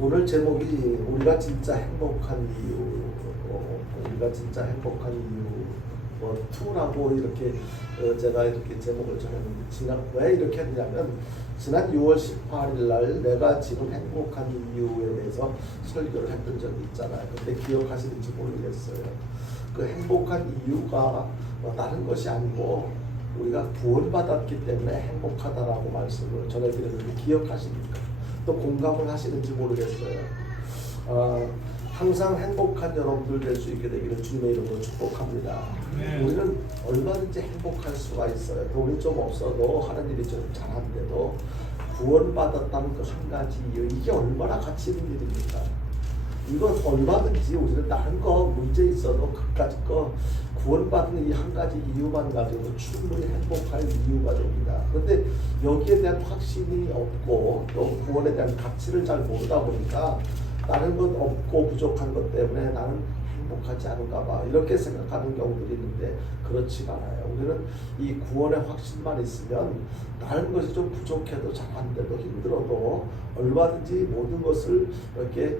오늘 제목이 우리가 진짜 행복한 이유, 우리가 진짜 행복한 이유 뭐 2라고 이렇게 제가 이렇게 제목을 정했는데 왜 이렇게 했냐면 지난 6월 18일 날 내가 지금 행복한 이유에 대해서 설교를 했던 적이 있잖아요. 근데 기억하시는지 모르겠어요. 그 행복한 이유가 다른 것이 아니고 우리가 구원받았기 때문에 행복하다라고 말씀을 전해드렸는데 기억하십니까? 또 공감을 하시는지 모르겠어요. 항상 행복한 여러분들 될 수 있게 되기를 주님의 이름으로 축복합니다. 우리는 얼마든지 행복할 수가 있어요. 돈이 좀 없어도 하는 일이 좀 잘하는데도 구원받았다는 그 한 가지 이유, 이게 얼마나 가치 있는 일입니까? 이건 얼마든지 우리는 다른 거 문제 있어도 그까지 거 구원받는 이 한 가지 이유만 가지고 충분히 행복할 이유가 됩니다. 그런데 여기에 대한 확신이 없고 또 구원에 대한 가치를 잘 모르다 보니까 다른 것 없고 부족한 것 때문에 나는 행복하지 않은가 봐 이렇게 생각하는 경우들이 있는데 그렇지가 않아요. 우리는 이 구원의 확신만 있으면 다른 것이 좀 부족해도 잘 안 돼도 힘들어도 얼마든지 모든 것을 이렇게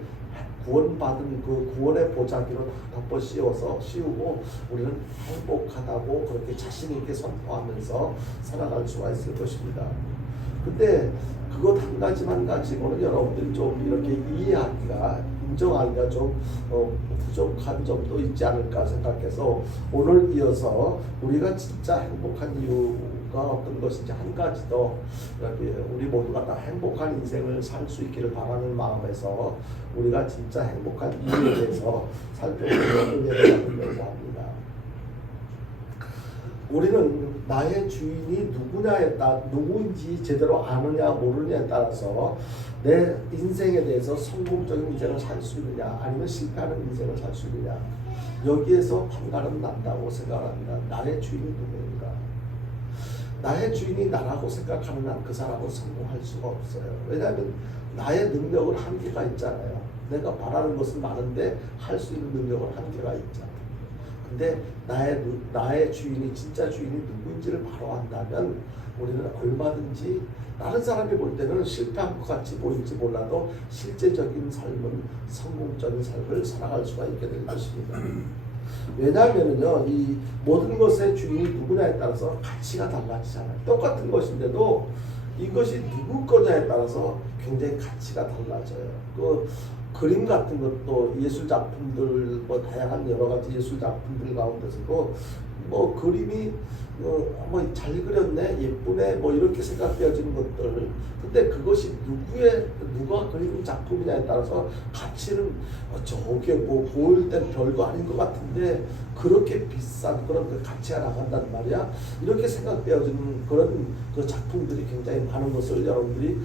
구원받은 그 구원의 보자기로 덮어 씌우고 우리는 행복하다고 그렇게 자신 있게 선포하면서 살아갈 수가 있을 것입니다. 근데 그것 한 가지만 가지고는 여러분들이 좀 이렇게 이해하기가 인정하기가 좀 부족한 점도 있지 않을까 생각해서 오늘 이어서 우리가 진짜 행복한 이유가 어떤 것인지 한 가지 더 이렇게 우리 모두가 다 행복한 인생을 살 수 있기를 바라는 마음에서 우리가 진짜 행복한 이유에 대해서 살펴보려고 은혜를 합니다. 우리는 나의 주인이 누구인지 제대로 아느냐 모르느냐에 따라서 내 인생에 대해서 성공적인 인생을 살 수 있느냐 아니면 실패하는 인생을 살 수 있느냐 여기에서 판가름 난다고 생각합니다. 나의 주인이 누구인가? 나의 주인이 나라고 생각하는 한 그 사람은 성공할 수가 없어요. 왜냐하면 나의 능력은 한계가 있잖아요. 내가 바라는 것은 많은데 할 수 있는 능력은 한계가 있잖아요. 근데 나의 주인이 진짜 주인이 누구인지를 바로 안다면 우리는 얼마든지 다른 사람이 볼 때는 실패한 것 같이 보일지 몰라도 실제적인 삶은 성공적인 삶을 살아갈 수가 있게 될 것입니다. 왜냐하면요, 이 모든 것의 주인이 누구냐에 따라서 가치가 달라지잖아요. 똑같은 것인데도 이것이 누구 거냐에 따라서 굉장히 가치가 달라져요. 그 그림 같은 것도 예술 작품들 뭐 다양한 여러 가지 예술 작품들 가운데서도 뭐 그림이 뭐 잘 그렸네 예쁘네 뭐 이렇게 생각되어지는 것들 근데 그것이 누가 그린 작품이냐에 따라서 가치는 저게 뭐 보일 땐 별거 아닌 것 같은데 그렇게 비싼 그런 그 가치가 나간단 말이야. 이렇게 생각되어지는 그런 그 작품들이 굉장히 많은 것을 여러분들이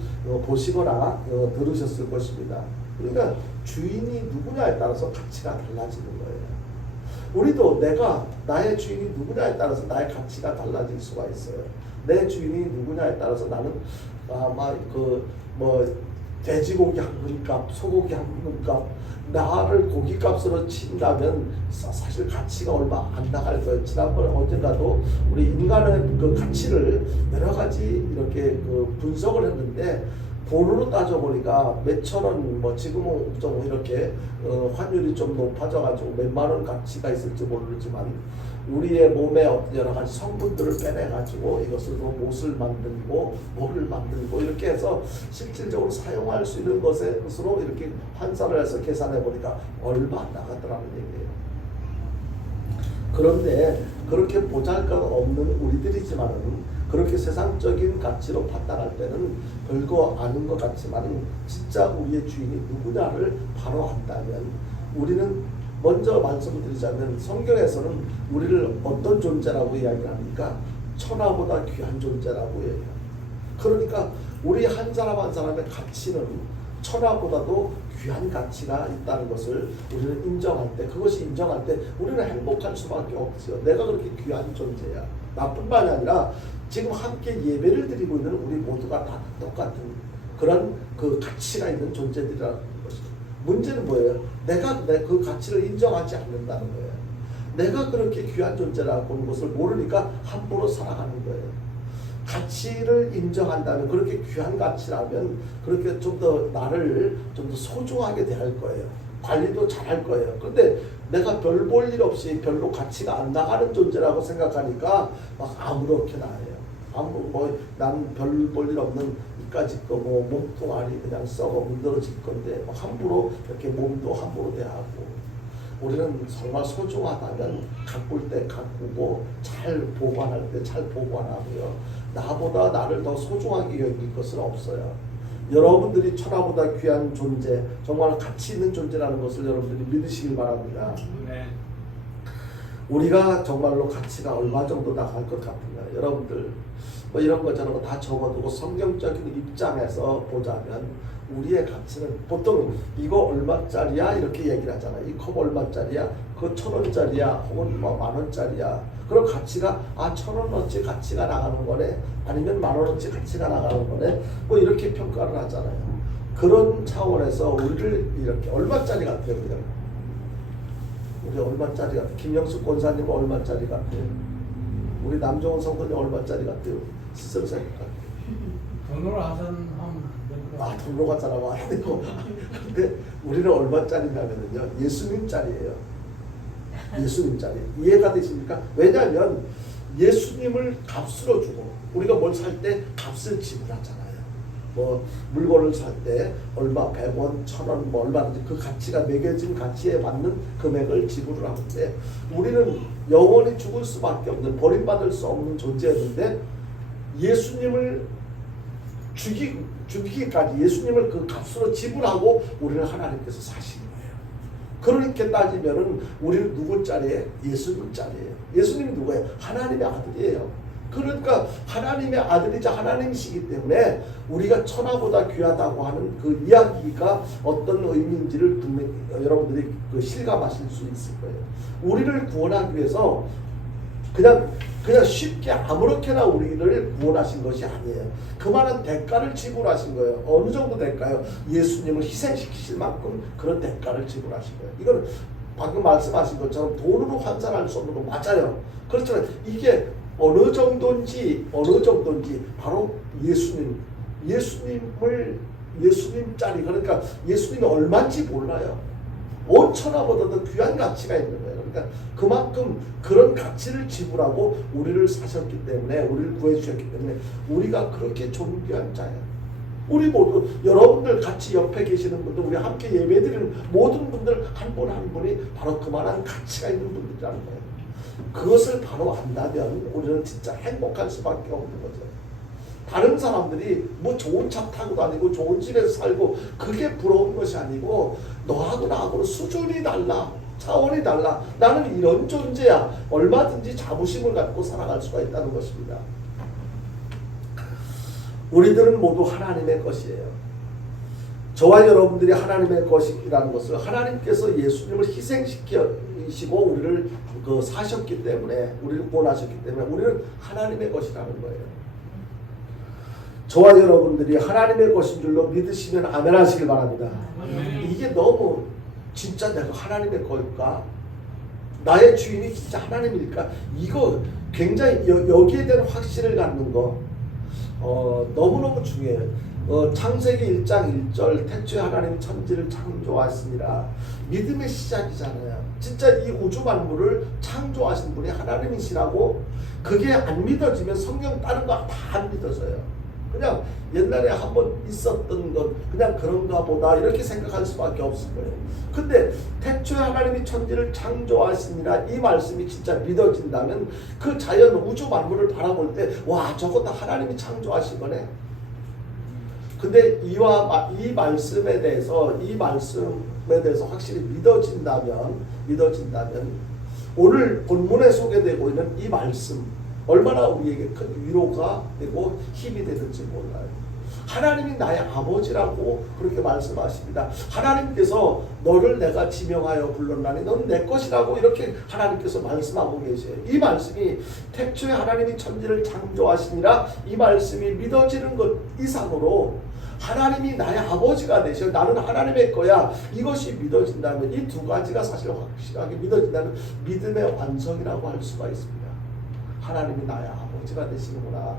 보시거나 들으셨을 것입니다. 그러니까 주인이 누구냐에 따라서 가치가 달라지는 거예요. 우리도 나의 주인이 누구냐에 따라서 나의 가치가 달라질 수가 있어요. 내 주인이 누구냐에 따라서 나는 아마 돼지고기 한 근값, 소고기 한 근값, 나를 고기값으로 친다면 사실 가치가 얼마 안 나갈 거예요. 지난번에 언젠가도 우리 인간의 그 가치를 여러 가지 이렇게 분석을 했는데 돈으로 따져보니까 몇천 원, 뭐 지금은 좀 이렇게 환율이 좀 높아져가지고 몇만 원 가치가 있을지 모르지만 우리의 몸에 어떤 여러 가지 성분들을 빼내가지고 이것으로 못을 만들고 뭐를 만들고 이렇게 해서 실질적으로 사용할 수 있는 것으로 이렇게 환산을 해서 계산해 보니까 얼마 안 나가더라는 얘기예요. 그런데 그렇게 보잘것없는 우리들이지만은 그렇게 세상적인 가치로 판단할 때는 별거 아닌 것 같지만 진짜 우리의 주인이 누구냐를 바로 안다면 우리는 먼저 말씀을 드리자면 성경에서는 우리를 어떤 존재라고 이야기합니까? 천하보다 귀한 존재라고 얘기해요. 그러니까 우리 한 사람 한 사람의 가치는 천하보다도 귀한 가치가 있다는 것을 우리는 인정할 때 그것이 인정할 때 우리는 행복할 수밖에 없어요. 내가 그렇게 귀한 존재야. 나뿐만이 아니라 지금 함께 예배를 드리고 있는 우리 모두가 다 똑같은 그런 그 가치가 있는 존재들이라는 것이죠. 문제는 뭐예요? 내가 그 가치를 인정하지 않는다는 거예요. 내가 그렇게 귀한 존재라고 하는 것을 모르니까 함부로 살아가는 거예요. 가치를 인정한다면, 그렇게 귀한 가치라면 그렇게 좀 더 나를 좀 더 소중하게 대할 거예요. 관리도 잘할 거예요. 근데 내가 별 볼 일 없이 별로 가치가 안 나가는 존재라고 생각하니까 막 아무렇게나 해요. 나는 별 볼 일 없는 이까짓 거 뭐 몸뚱아리 그냥 썩어 문드러질 건데 함부로 이렇게 몸도 함부로 대하고. 우리는 정말 소중하다면 가꿀 때 가꾸고 잘 보관할 때 잘 보관하고요. 나보다 나를 더 소중하게 여길 것은 없어요. 여러분들이 천하보다 귀한 존재, 정말 가치 있는 존재라는 것을 여러분들이 믿으시길 바랍니다. 네. 우리가 정말로 가치가 얼마 정도 나갈 것 같은가요? 여러분들 뭐 이런 거 저런 거 다 적어두고 성경적인 입장에서 보자면 우리의 가치는 보통 이거 얼마짜리야 이렇게 얘기를 하잖아요. 이 컵 얼마짜리야? 그거 1,000원짜리야? 혹은 뭐 10,000원짜리야? 그런 가치가 1,000원어치 가치가 나가는 거네? 아니면 10,000원어치 가치가 나가는 거네? 뭐 이렇게 평가를 하잖아요. 그런 차원에서 우리를 이렇게 얼마짜리 같아요? 그냥 우리 얼마짜리 같아요? 김영숙 권사님 얼마짜리 같아요? 우리 남정원 성도님 얼마짜리 같아요? 스스로 생각할게요. 돈으로 하선 돈으로 갖잖아 안 되고. 근데 우리는 얼마짜리냐면요, 예수님짜리예요. 예수님짜리. 이해가 되십니까? 왜냐하면 예수님을 값으로 주고, 우리가 뭘 살 때 값을 지불하잖아요. 뭐 물건을 살 때 얼마 100원, 1,000원 뭐 얼마든지 그 가치가 매겨진 가치에 맞는 금액을 지불을 하는데, 우리는 영원히 죽을 수밖에 없는, 버림받을 수 없는 존재였는데 예수님을 죽이기까지 예수님을 그 값으로 지불하고 우리를 하나님께서 사신 거예요. 그렇게 따지면은 우리는 누구 짤이에요? 예수님 짤이에요. 예수님이 누구예요? 하나님의 아들이에요. 그러니까 하나님의 아들이자 하나님이시기 때문에 우리가 천하보다 귀하다고 하는 그 이야기가 어떤 의미인지를 여러분들이 실감하실 수 있을 거예요. 우리를 구원하기 위해서 그냥 쉽게 아무렇게나 우리를 구원하신 것이 아니에요. 그만한 대가를 지불하신 거예요. 어느 정도 대가요? 예수님을 희생시키실 만큼 그런 대가를 지불하신 거예요. 이건 방금 말씀하신 것처럼 돈으로 환산할 수 없는 거 맞아요. 그렇지만 이게 어느 정도인지 바로 예수님짜리, 그러니까 예수님이 얼마인지 몰라요. 온 천하보다도 귀한 가치가 있는 거예요. 그러니까 그만큼 그런 가치를 지불하고 우리를 사셨기 때문에, 우리를 구해주셨기 때문에 우리가 그렇게 존귀한 자예요. 우리 모두, 여러분들 같이 옆에 계시는 분들, 우리 함께 예배드리는 모든 분들 한 분 한 분이 바로 그만한 가치가 있는 분들이라는 거예요. 그것을 바로 안다면 우리는 진짜 행복할 수밖에 없는 거죠. 다른 사람들이 뭐 좋은 차 타고 다니고 좋은 집에서 살고 그게 부러운 것이 아니고, 너하고 나하고는 수준이 달라, 차원이 달라, 나는 이런 존재야, 얼마든지 자부심을 갖고 살아갈 수가 있다는 것입니다. 우리들은 모두 하나님의 것이에요. 저와 여러분들이 하나님의 것이라는 것을, 하나님께서 예수님을 희생시키시고 우리를 사셨기 때문에, 우리를 구원하셨기 때문에 우리는 하나님의 것이라는 거예요. 저와 여러분들이 하나님의 것인 줄로 믿으시면 아멘 하시길 바랍니다. 이게 너무 진짜 내가 하나님의 걸까? 나의 주인이 진짜 하나님일까? 이거 굉장히 여기에 대한 확신을 갖는 거 너무너무 중요해요. 창세기 1장 1절 태초에 하나님이 천지를 창조하시니라. 믿음의 시작이잖아요. 진짜 이 우주 만물을 창조하신 분이 하나님이시라고, 그게 안 믿어지면 성경 다른 거 다 안 믿어져요. 그냥 옛날에 한번 있었던 것, 그냥 그런가 보다 이렇게 생각할 수밖에 없을 거예요. 근데 태초에 하나님이 천지를 창조하시니라, 이 말씀이 진짜 믿어진다면 그 자연 우주 만물을 바라볼 때 와, 저거 다 하나님이 창조하신 거네. 근데 이 말씀에 대해서 확실히 믿어진다면 오늘 본문에 소개되고 있는 이 말씀 얼마나 우리에게 큰 위로가 되고 힘이 되는지 몰라요. 하나님이 나의 아버지라고 그렇게 말씀하십니다. 하나님께서 너를 내가 지명하여 불렀나니 너는 내 것이라고 이렇게 하나님께서 말씀하고 계세요. 이 말씀이 태초에 하나님이 천지를 창조하시니라, 이 말씀이 믿어지는 것 이상으로 하나님이 나의 아버지가 되셔, 나는 하나님의 거야, 이것이 믿어진다면, 이 두 가지가 사실 확실하게 믿어진다면 믿음의 완성이라고 할 수가 있습니다. 하나님이 나의 아버지가 되시는구나.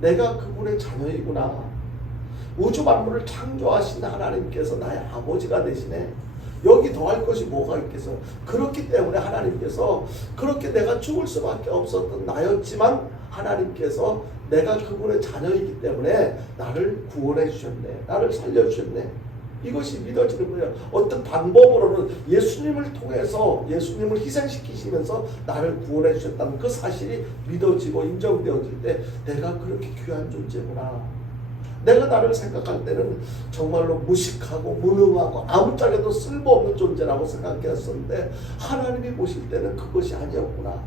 내가 그분의 자녀이구나. 우주 만물을 창조하신 하나님께서 나의 아버지가 되시네. 여기 더할 것이 뭐가 있겠어. 그렇기 때문에 하나님께서 그렇게 내가 죽을 수밖에 없었던 나였지만 하나님께서 내가 그분의 자녀이기 때문에 나를 구원해 주셨네. 나를 살려 주셨네. 이것이 믿어지는 거예요. 어떤 방법으로는 예수님을 통해서 예수님을 희생시키시면서 나를 구원해 주셨다는 그 사실이 믿어지고 인정되어질 때 내가 그렇게 귀한 존재구나. 내가 나를 생각할 때는 정말로 무식하고 무능하고 아무짝에도 쓸모없는 존재라고 생각했었는데 하나님이 보실 때는 그것이 아니었구나.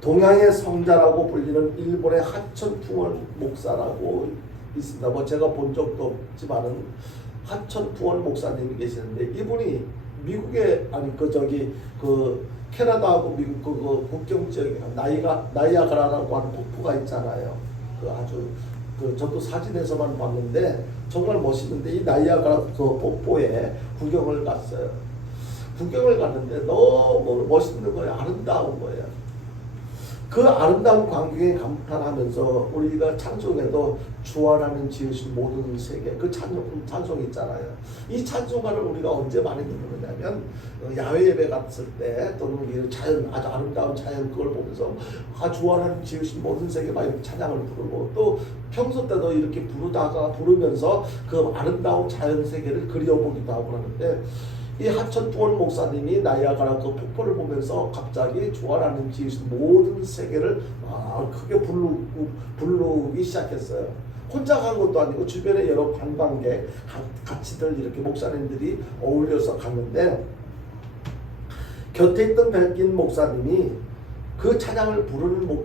동양의 성자라고 불리는 일본의 하천풍월 목사라고 있습니다. 뭐 제가 본 적도 없지만은 하천풍월 목사님이 계시는데 이분이 미국에 아니 그 캐나다하고 미국 그 국경 지역에 나이아가라라고 하는 폭포가 있잖아요. 그 아주 저도 사진에서만 봤는데 정말 멋있는데 이 나이아가라 그 폭포에 구경을 갔어요. 구경을 갔는데 너무 멋있는 거예요. 아름다운 거예요. 그 아름다운 광경에 감탄하면서 우리가 찬송에도 주하나님 지으신 모든 세계 그 찬송 있잖아요. 이 찬송가를 우리가 언제 많이 부르냐면 야외 예배 갔을 때 또는 자연 아주 아름다운 자연 그걸 보면서 주하나님 지으신 모든 세계 막 이렇게 찬양을 부르고 또 평소 때도 이렇게 부르면서 그 아름다운 자연 세계를 그려보기도 하고 하는데 이 하천풍월 목사님이 나이아가라 그 폭포를 보면서 갑자기 주하나님 지으신 모든 세계를 크게 부르기 시작했어요. 혼자 간 것도 아니고 주변에 여러 관광객 같이들 이렇게 목사님들이 어울려서 갔는데 곁에 있던 백인 목사님이 그 찬양을 부르는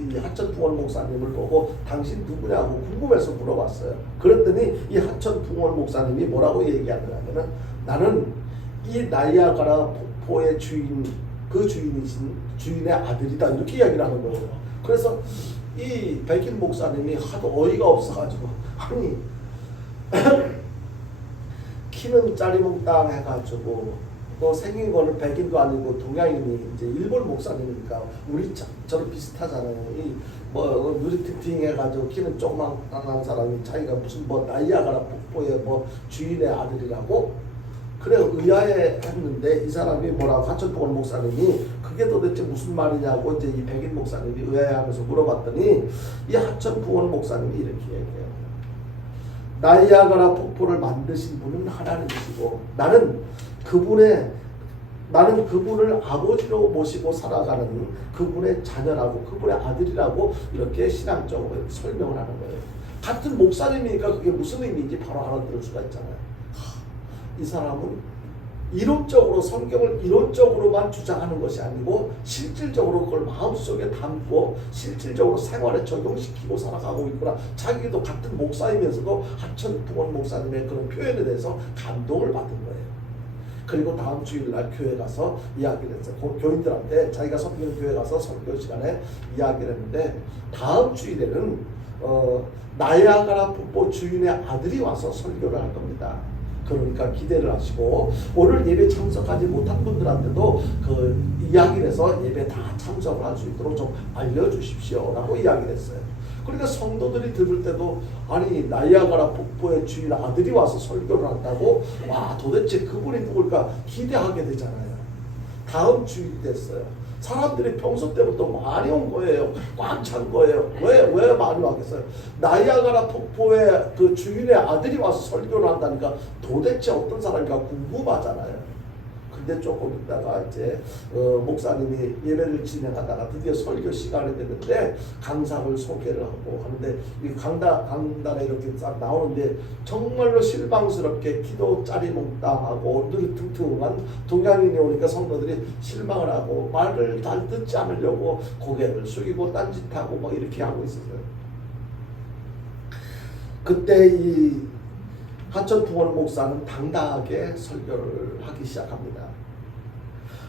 이 하천풍월 목사님을 보고 당신 누구냐고 궁금해서 물어봤어요. 그랬더니 이 하천풍월 목사님이 뭐라고 얘기하더냐면은 나는 이 나이아가라 폭포의 주인이신 주인의 아들이다 이렇게 이야기를 하는 거예요. 그래서 이 백인 목사님이 하도 어이가 없어가지고 아니 키는 짜리몽땅 해가지고 또 생긴 거는 백인도 아니고 동양인이 이제 일본 목사님이니까 저랑 비슷하잖아요. 뭐 누리팅팅 해가지고 키는 조그만한 사람이 자기가 무슨 뭐 나이아가라 폭포의 뭐 주인의 아들이라고 그래 의아해했는데 이 사람이 뭐라고 하천풍월 목사님이 그게 도대체 무슨 말이냐고 이제 이 백인 목사님이 의아해하면서 물어봤더니 이 하천풍월 목사님이 이렇게 얘기해요. 나이아가라 폭포를 만드신 분은 하나님이시고 나는 그분을 아버지로 모시고 살아가는 그분의 자녀라고 그분의 아들이라고 이렇게 신앙적으로 설명을 하는 거예요. 같은 목사님이니까 그게 무슨 의미인지 바로 알아들을 수가 있잖아요. 이 사람은 이론적으로 성경을 이론적으로만 주장하는 것이 아니고 실질적으로 그걸 마음속에 담고 실질적으로 생활에 적용시키고 살아가고 있구나. 자기도 같은 목사이면서도 하천풍월 목사님의 그런 표현에 대해서 감동을 받은 거예요. 그리고 다음 주일날 교회 가서 이야기를 했어요. 교인들한테 자기가 섬기는 교회 가서 설교 시간에 이야기를 했는데 다음 주일에는 나이아가라 폭포 주인의 아들이 와서 설교를 할 겁니다. 그러니까 기대를 하시고 오늘 예배 참석하지 못한 분들한테도 그 이야기를 해서 예배 다 참석을 할 수 있도록 좀 알려주십시오 라고 이야기를 했어요. 그러니까 성도들이 들을 때도 아니 나이아가라 폭포의 주인 아들이 와서 설교를 한다고 와 도대체 그분이 누굴까 기대하게 되잖아요. 다음 주일이 됐어요. 사람들이 평소 때부터 많이 온 거예요. 꽉 찬 거예요. 왜 많이 왔겠어요? 나이아가라 폭포의 그 주인의 아들이 와서 설교를 한다니까 도대체 어떤 사람인가 궁금하잖아요. 근데 조금 있다가 이제 목사님이 예배를 진행하다가 드디어 설교 시간이 됐는데 강사를 소개를 하고 하는데 이 강단에 이렇게 딱 나오는데 정말로 실망스럽게 키도 짜리몽땅하고 늘 퉁퉁한 동양인이 오니까 성도들이 실망을 하고 말을 잘 듣지 않으려고 고개를 숙이고 딴짓하고 막 이렇게 하고 있었어요. 그때 이 하천풍월 목사는 당당하게 설교를 하기 시작합니다.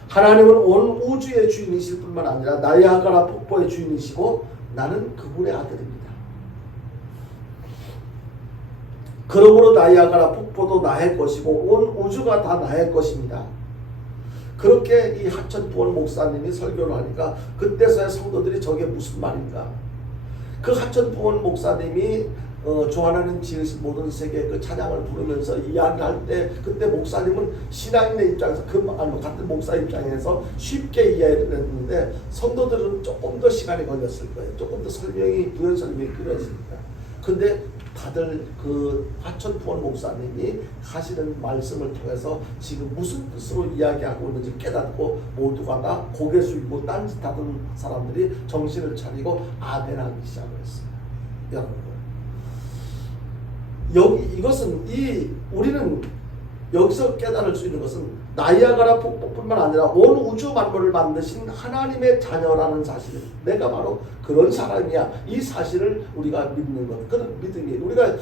하나님은 온 우주의 주인이실 뿐만 아니라 나이아가라 폭포의 주인이시고 나는 그분의 아들입니다. 그러므로 나이아가라 폭포도 나의 것이고 온 우주가 다 나의 것입니다. 그렇게 이 하천부원 목사님이 설교를 하니까 그때서야 성도들이 저게 무슨 말인가. 그 하천부원 목사님이 주 하나님 지으신 모든 세계 그 찬양을 부르면서 이야기할 때 그때 목사님은 신앙인의 입장에서 같은 목사 입장에서 쉽게 이해를 했는데 성도들은 조금 더 시간이 걸렸을 거예요. 조금 더 부연 설명이 필요했습니다. 근데 다들 그 하천부원 목사님이 하시는 말씀을 통해서 지금 무슨 뜻으로 이야기하고 있는지 깨닫고 모두가 다 고개 숙이고 딴짓하던 사람들이 정신을 차리고 아멘하기 시작했어요. 여러분. 이것은 우리는 여기서 깨달을 수 있는 것은 나이아가라 폭포뿐만 아니라 온 우주 만물을 만드신 하나님의 자녀라는 사실. 내가 바로 그런 사람이야. 이 사실을 우리가 믿는 것. 그런 믿음이 우리가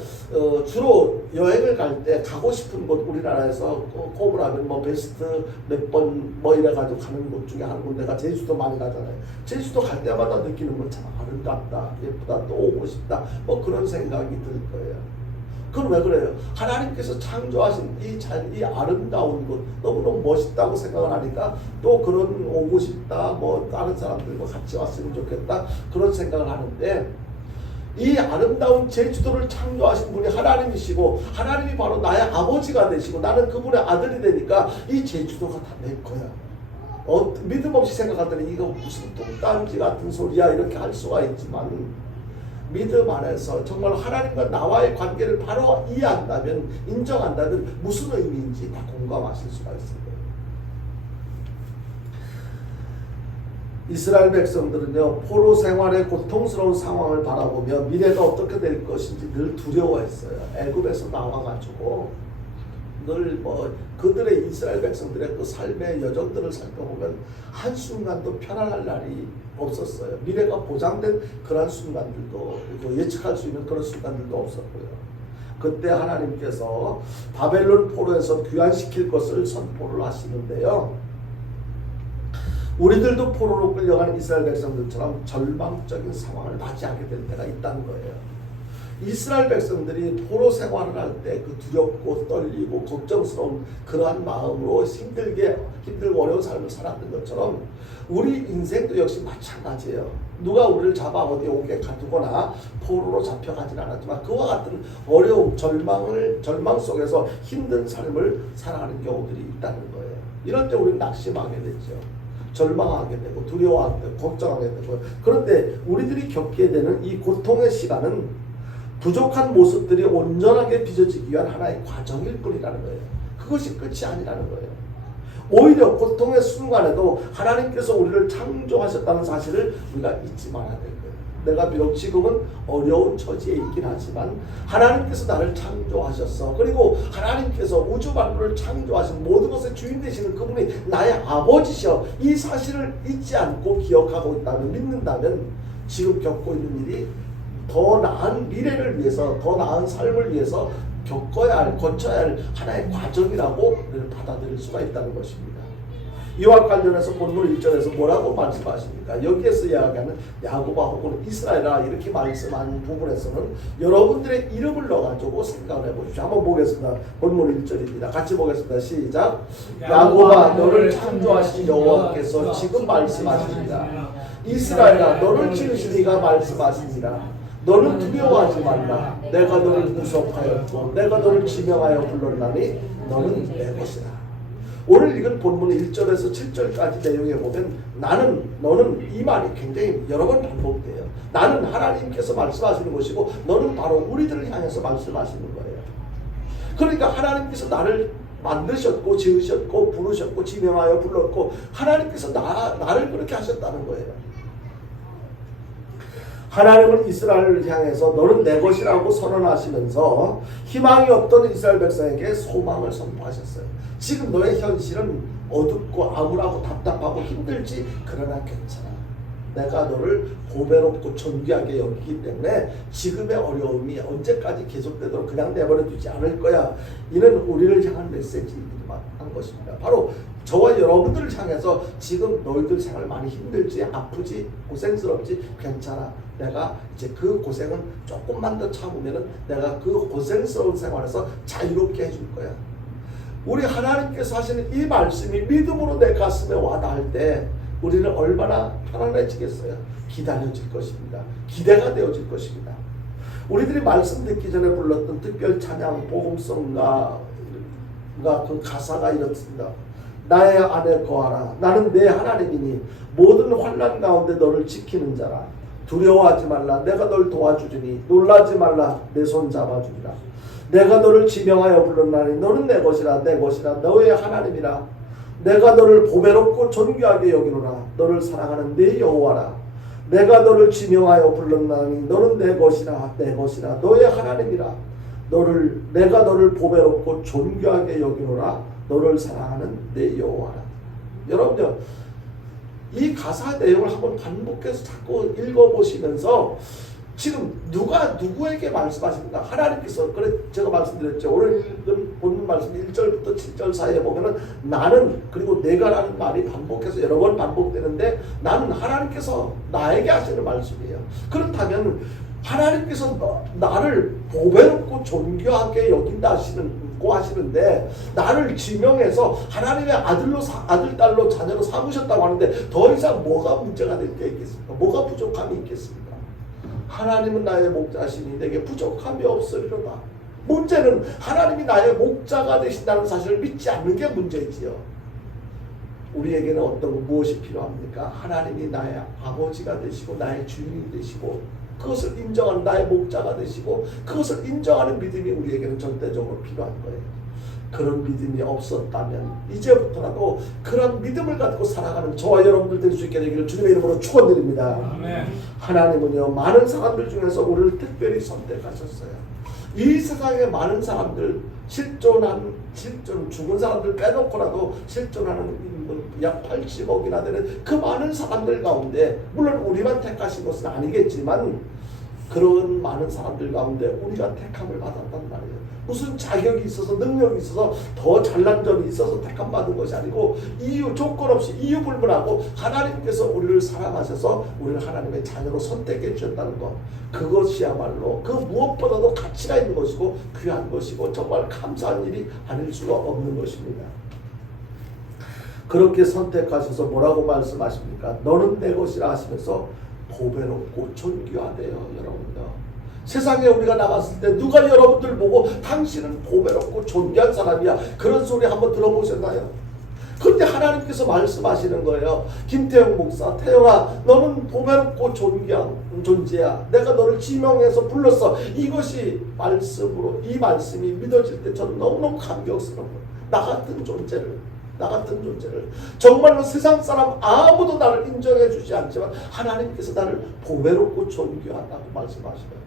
주로 여행을 갈 때 가고 싶은 곳 우리나라에서 꼽으라면 뭐 베스트 몇 번 뭐 이래가지고 가는 곳 중에 한 군데가 제주도 많이 가잖아요. 제주도 갈 때마다 느끼는 건 참 아름답다, 예쁘다, 또 오고 싶다. 뭐 그런 생각이 들 거예요. 그건 왜 그래요? 하나님께서 창조하신 이 아름다운 것 너무너무 멋있다고 생각을 하니까 또 그런 오고 싶다, 뭐 다른 사람들과 같이 왔으면 좋겠다 그런 생각을 하는데 이 아름다운 제주도를 창조하신 분이 하나님이시고 하나님이 바로 나의 아버지가 되시고 나는 그분의 아들이 되니까 이 제주도가 다 내 거야. 믿음 없이 생각하더니 이거 무슨 똥딴지 같은 소리야 이렇게 할 수가 있지만 믿음 안에서 정말 하나님과 나와의 관계를 바로 이해한다면 인정한다면 무슨 의미인지 다 공감하실 수가 있을 거예요. 이스라엘 백성들은요 포로 생활의 고통스러운 상황을 바라보며 미래가 어떻게 될 것인지 늘 두려워했어요. 애굽에서 나와가지고 늘 그들의 이스라엘 백성들의 그 삶의 여정들을 살펴보면 한순간도 편안할 날이 없었어요. 미래가 보장된 그런 순간들도 예측할 수 있는 그런 순간들도 없었고요. 그때 하나님께서 바벨론 포로에서 귀환시킬 것을 선포를 하시는데요. 우리들도 포로로 끌려간 이스라엘 백성들처럼 절망적인 상황을 맞이하게 될 때가 있다는 거예요. 이스라엘 백성들이 포로 생활을 할 때 그 두렵고 떨리고 걱정스러운 그러한 마음으로 힘들고 어려운 삶을 살았던 것처럼 우리 인생도 역시 마찬가지예요. 누가 우리를 잡아 어디에 오게 가두거나 포로로 잡혀가진 않았지만 그와 같은 어려움, 절망 속에서 힘든 삶을 살아가는 경우들이 있다는 거예요. 이럴 때 우리는 낙심하게 되죠. 절망하게 되고 두려워하게 되고 걱정하게 되고 그런데 우리들이 겪게 되는 이 고통의 시간은 부족한 모습들이 온전하게 빚어지기 위한 하나의 과정일 뿐이라는 거예요. 그것이 끝이 아니라는 거예요. 오히려 고통의 순간에도 하나님께서 우리를 창조하셨다는 사실을 우리가 잊지 말아야 될 거예요. 내가 비록 지금은 어려운 처지에 있긴 하지만 하나님께서 나를 창조하셨어. 그리고 하나님께서 우주 만물을 창조하신 모든 것의 주인 되시는 그분이 나의 아버지셔. 이 사실을 잊지 않고 기억하고 있다면 믿는다면 지금 겪고 있는 일이 더 나은 미래를 위해서 더 나은 삶을 위해서 거쳐야 할 하나의 과정이라고 받아들일 수가 있다는 것입니다. 이와 관련해서 본문 1절에서 뭐라고 말씀하십니까? 여기에서 이야기하는 야고바 혹은 이스라엘아 이렇게 말씀하는 부분에서는 여러분들의 이름을 넣어가지고 생각을 해보십시오. 한번 보겠습니다. 본문 1절입니다. 같이 보겠습니다. 시작. 야고바 너를 창조하신 여호와께서 지금 말씀하십니다. 이스라엘아 너를 지으신 이가 말씀하십니다. 너는 두려워하지 말라. 내가 너를 구속하였고 내가 너를 지명하여 불렀나니 너는 내 것이라. 오늘 읽은 본문 1절에서 7절까지 내용에 보면 너는 이 말이 굉장히 여러 번 반복돼요. 나는 하나님께서 말씀하시는 것이고 너는 바로 우리들을 향해서 말씀하시는 거예요. 그러니까 하나님께서 나를 만드셨고 지으셨고 부르셨고 지명하여 불렀고 하나님께서 나를 그렇게 하셨다는 거예요. 하나님은 이스라엘을 향해서 너는 내 것이라고 선언하시면서 희망이 없던 이스라엘 백성에게 소망을 선포하셨어요. 지금 너의 현실은 어둡고 암울하고 답답하고 힘들지 그러나 괜찮아. 내가 너를 고배롭고 존귀하게 여기기 때문에 지금의 어려움이 언제까지 계속되도록 그냥 내버려 두지 않을 거야. 이는 우리를 향한 메시지이기만 한 것입니다. 바로 저와 여러분들을 향해서 지금 너희들 생활 많이 힘들지 아프지 고생스럽지 괜찮아. 내가 이제 그 고생은 조금만 더 참으면은 내가 그 고생스러운 생활에서 자유롭게 해줄 거야. 우리 하나님께서 하시는 이 말씀이 믿음으로 내 가슴에 와닿을 때 우리는 얼마나 편안해지겠어요. 기다려질 것입니다. 기대가 되어질 것입니다. 우리들이 말씀 듣기 전에 불렀던 특별 찬양 복음성가 그 가사가 이렇습니다. 나의 안에 거하라. 나는 내 하나님이니 모든 환난 가운데 너를 지키는 자라. 두려워하지 말라. 내가 널 도와주리니 놀라지 말라. 내 손 잡아주리라. 내가 너를 지명하여 불렀나니 너는 내 것이라. 내 것이라. 너의 하나님이라. 내가 너를 보배롭고 존귀하게 여기노라. 너를 사랑하는 내 여호와라. 내가 너를 지명하여 불렀나니 너는 내 것이라. 내 것이라. 너의 하나님이라. 내가 너를 보배롭고 존귀하게 여기노라. 너를 사랑하는 내 여호와라. 여러분요, 이 가사 내용을 한번 반복해서 자꾸 읽어보시면서 지금 누가 누구에게 말씀하십니까? 하나님께서. 그래 제가 말씀드렸죠. 오늘 읽은 본 말씀 1절부터 7절 사이에 보면은 나는 그리고 내가라는 말이 반복해서 여러 번 반복되는데 나는 하나님께서 나에게 하시는 말씀이에요. 그렇다면 하나님께서 나를 보배롭고 존귀하게 여긴다 하시는데 나를 지명해서 하나님의 아들 딸로 자녀로 삼으셨다고 하는데 더 이상 뭐가 문제가 될 게 있겠습니까? 뭐가 부족함이 있겠습니까? 하나님은 나의 목자시니 내게 부족함이 없으리로다. 문제는 하나님이 나의 목자가 되신다는 사실을 믿지 않는 게 문제지요. 우리에게는 무엇이 필요합니까? 하나님이 나의 아버지가 되시고 나의 주인이 되시고 그것을 인정하는 나의 목자가 되시고 그것을 인정하는 믿음이 우리에게는 절대적으로 필요한 거예요. 그런 믿음이 없었다면 이제부터라도 그런 믿음을 갖고 살아가는 저와 여러분들 될 수 있게 되기를 주님의 이름으로 축원드립니다. 아멘. 하나님은요, 많은 사람들 중에서 우리를 특별히 선택하셨어요. 이 세상에 많은 사람들 죽은 사람들 빼놓고라도 실존하는 인물 약 80억이나 되는 그 많은 사람들 가운데 물론 우리만 택하신 것은 아니겠지만 그런 많은 사람들 가운데 우리가 택함을 받았단 말이에요. 무슨 자격이 있어서 능력이 있어서 더 잘난 점이 있어서 택함 받은 것이 아니고 조건 없이 이유 불문하고 하나님께서 우리를 사랑하셔서 우리를 하나님의 자녀로 선택해 주셨다는 것, 그것이야말로 그 무엇보다도 가치가 있는 것이고 귀한 것이고 정말 감사한 일이 아닐 수가 없는 것입니다. 그렇게 선택하셔서 뭐라고 말씀하십니까? 너는 내 것이라 하시면서 보배롭고 존귀하대요. 여러분들, 세상에 우리가 나갔을 때 누가 여러분들 보고 당신은 보배롭고 존귀한 사람이야 그런 소리 한번 들어보셨나요? 그런데 하나님께서 말씀하시는 거예요. 김태형 목사, 태형아, 너는 보배롭고 존귀한 존재야. 내가 너를 지명해서 불렀어. 이것이 말씀으로, 이 말씀이 믿어질 때 저는 너무너무 감격스러운 거예요. 나 같은 존재를 정말로 세상 사람 아무도 나를 인정해 주지 않지만 하나님께서 나를 보배롭고 존귀하다고 말씀하시면,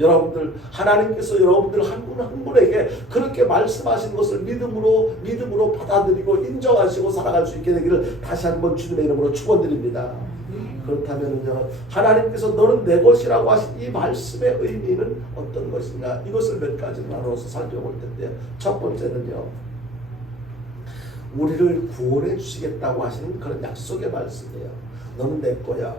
여러분들, 하나님께서 여러분들 한 분 한 분에게 그렇게 말씀하신 것을 믿음으로 받아들이고 인정하시고 살아갈 수 있게 되기를 다시 한번 주님의 이름으로 축원드립니다. 그렇다면요, 하나님께서 너는 내 것이라고 하신 이 말씀의 의미는 어떤 것인가, 이것을 몇 가지 나눠서 살펴볼 텐데요. 첫 번째는요, 우리를 구원해 주시겠다고 하시는 그런 약속의 말씀이에요. 너는 내 거야.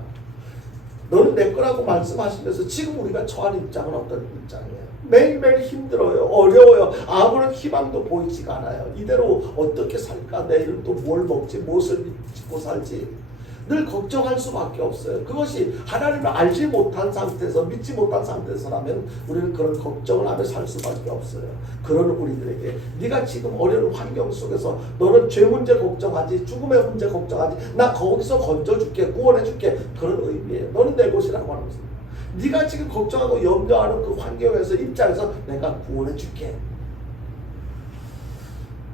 너는 내 거라고 말씀하시면서 지금 우리가 처한 입장은 어떤 입장이에요? 매일매일 힘들어요. 어려워요. 아무런 희망도 보이지가 않아요. 이대로 어떻게 살까? 내일은 또 뭘 먹지? 무엇을 믿고 살지? 늘 걱정할 수밖에 없어요. 그것이 하나님을 알지 못한 상태에서, 믿지 못한 상태에서라면 우리는 그런 걱정을 하며 살 수밖에 없어요. 그런 우리들에게 네가 지금 어려운 환경 속에서 너는 죄 문제 걱정하지, 죽음의 문제 걱정하지, 나 거기서 건져줄게, 구원해줄게, 그런 의미예요. 너는 내 것이라고 하는 것입니다. 네가 지금 걱정하고 염려하는 그 환경에서, 입장에서 내가 구원해줄게.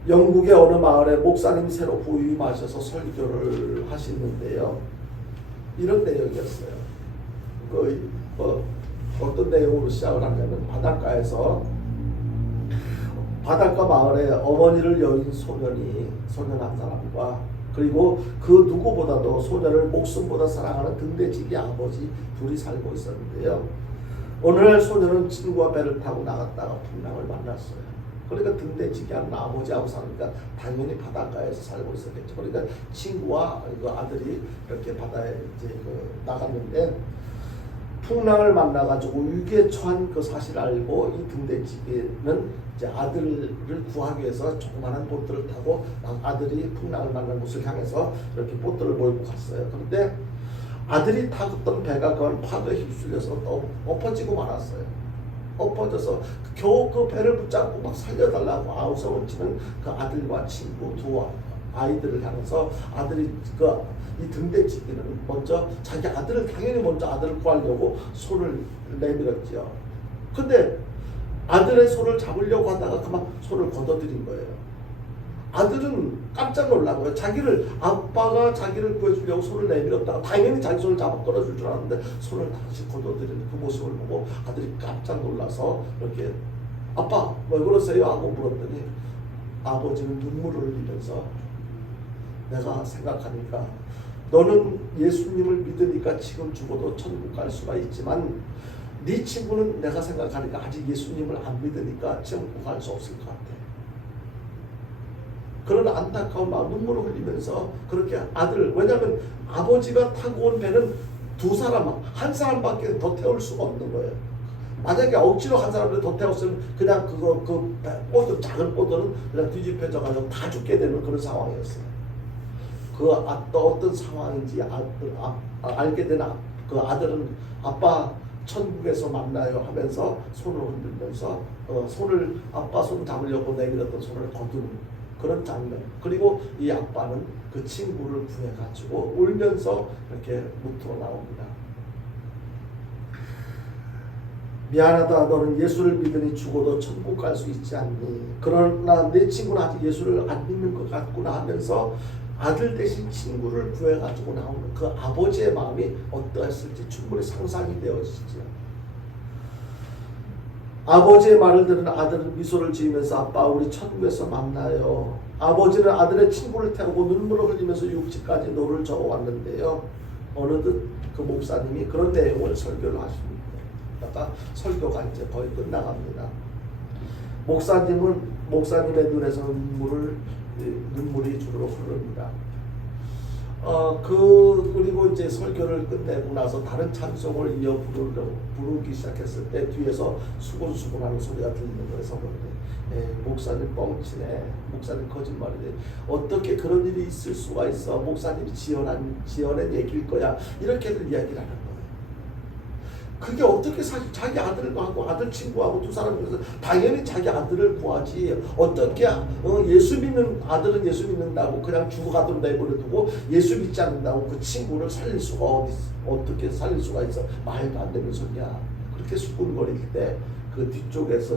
영국의 어느 마을에 목사님이 새로 부임하셔서 설교를 하시는데요, 이런 내용이었어요. 어떤 내용으로 시작을 하냐면, 바닷가 마을에 어머니를 여인 소년 한 사람과, 그리고 그 누구보다도 소년을 목숨보다 사랑하는 등대지기 아버지 둘이 살고 있었는데요. 어느 날 소년은 친구와 배를 타고 나갔다가 풍랑을 만났어요. 그러니까 등대지기하는 아버지하고 사니까 당연히 바닷가에서 살고 있었겠죠. 그러니까 친구와 그 아들이 이렇게 바다에 이제 나갔는데 풍랑을 만나가지고 위기에 처한 그 사실을 알고 이 등대지기는 이제 아들을 구하기 위해서 조그마한 보트를 타고 아들이 풍랑을 만난 곳을 향해서 이렇게 보트를 몰고 갔어요. 그런데 아들이 타던 배가 그 파도에 휩쓸려서 엎어지고 말았어요. 엎어져서 겨우 그 배를 붙잡고 막 살려달라고 아우성을 치는 그 아들과 친구 두 아이들을 향해서 아들이 이 등대지기는 먼저 자기 아들을 당연히 먼저 아들을 구하려고 손을 내밀었죠. 근데 아들의 손을 잡으려고 하다가 그만 손을 걷어들인 거예요. 아들은 깜짝 놀란 거예요. 아빠가 자기를 구해주려고 손을 내밀었다가 당연히 자기 손을 잡아 끌어줄 줄 알았는데 손을 다시 걷어들이는 그 모습을 보고 아들이 깜짝 놀라서 이렇게 아빠 왜 그러세요? 하고 물었더니 아버지는 눈물을 흘리면서 내가 생각하니까 너는 예수님을 믿으니까 지금 죽어도 천국 갈 수가 있지만 네 친구는 내가 생각하니까 아직 예수님을 안 믿으니까 천국 갈 수 없을 것 같아. 그런 안타까운 마음 눈물을 흘리면서 그렇게 왜냐하면 아버지가 타고 온 배는 한 사람밖에 더 태울 수가 없는 거예요. 만약에 억지로 한 사람을 더 태웠으면 그냥 보트, 작은 보트는 그냥 뒤집혀져 가지고 다 죽게 되는 그런 상황이었어요. 어떤 상황인지 알게 된 그 아들은 아빠 천국에서 만나요 하면서 손을 흔들면서 아빠 손 잡으려고 내밀었던 손을 거두는 그런 장면. 그리고 이 아빠는 그 친구를 구해가지고 울면서 이렇게 무트로 나옵니다. 미안하다. 너는 예수를 믿으니 죽어도 천국 갈 수 있지 않니? 그러나 내 친구는 아직 예수를 안 믿는 것 같구나 하면서 아들 대신 친구를 구해가지고 나오는 그 아버지의 마음이 어떠했을지 충분히 상상이 되어지죠. 아버지의 말을 들은 아들은 미소를 지으면서 아빠 우리 천국에서 만나요. 아버지는 아들의 친구를 태우고 눈물을 흘리면서 육지까지 노를 저어왔는데요. 어느덧 그 목사님이 그런 내용을 설교를 하십니다. 그러다가 설교가 이제 거의 끝나갑니다. 목사님의 눈에서 눈물이 주르륵 흐릅니다. 그리고 이제 설교를 끝내고 나서 다른 찬송을 이어 부르기 시작했을 때 뒤에서 수군수군하는 소리가 들리는 거예요. 목사님 뻥치네. 목사님 거짓말이네. 어떻게 그런 일이 있을 수가 있어. 목사님이 지어낸 얘기일 거야. 이렇게들 이야기를 하는 거예요. 그게 어떻게 사실 자기 아들하고 아들 친구하고 두 사람에서 당연히 자기 아들을 구하지. 어떻게 예수 믿는 아들은 예수 믿는다고 그냥 죽어가도록 내버려두고 예수 믿지 않는다고 그 친구를 살릴 수가 어떻게 살릴 수가 있어. 말도 안 되는 소리야. 그렇게 수군거릴 때 그 뒤쪽에서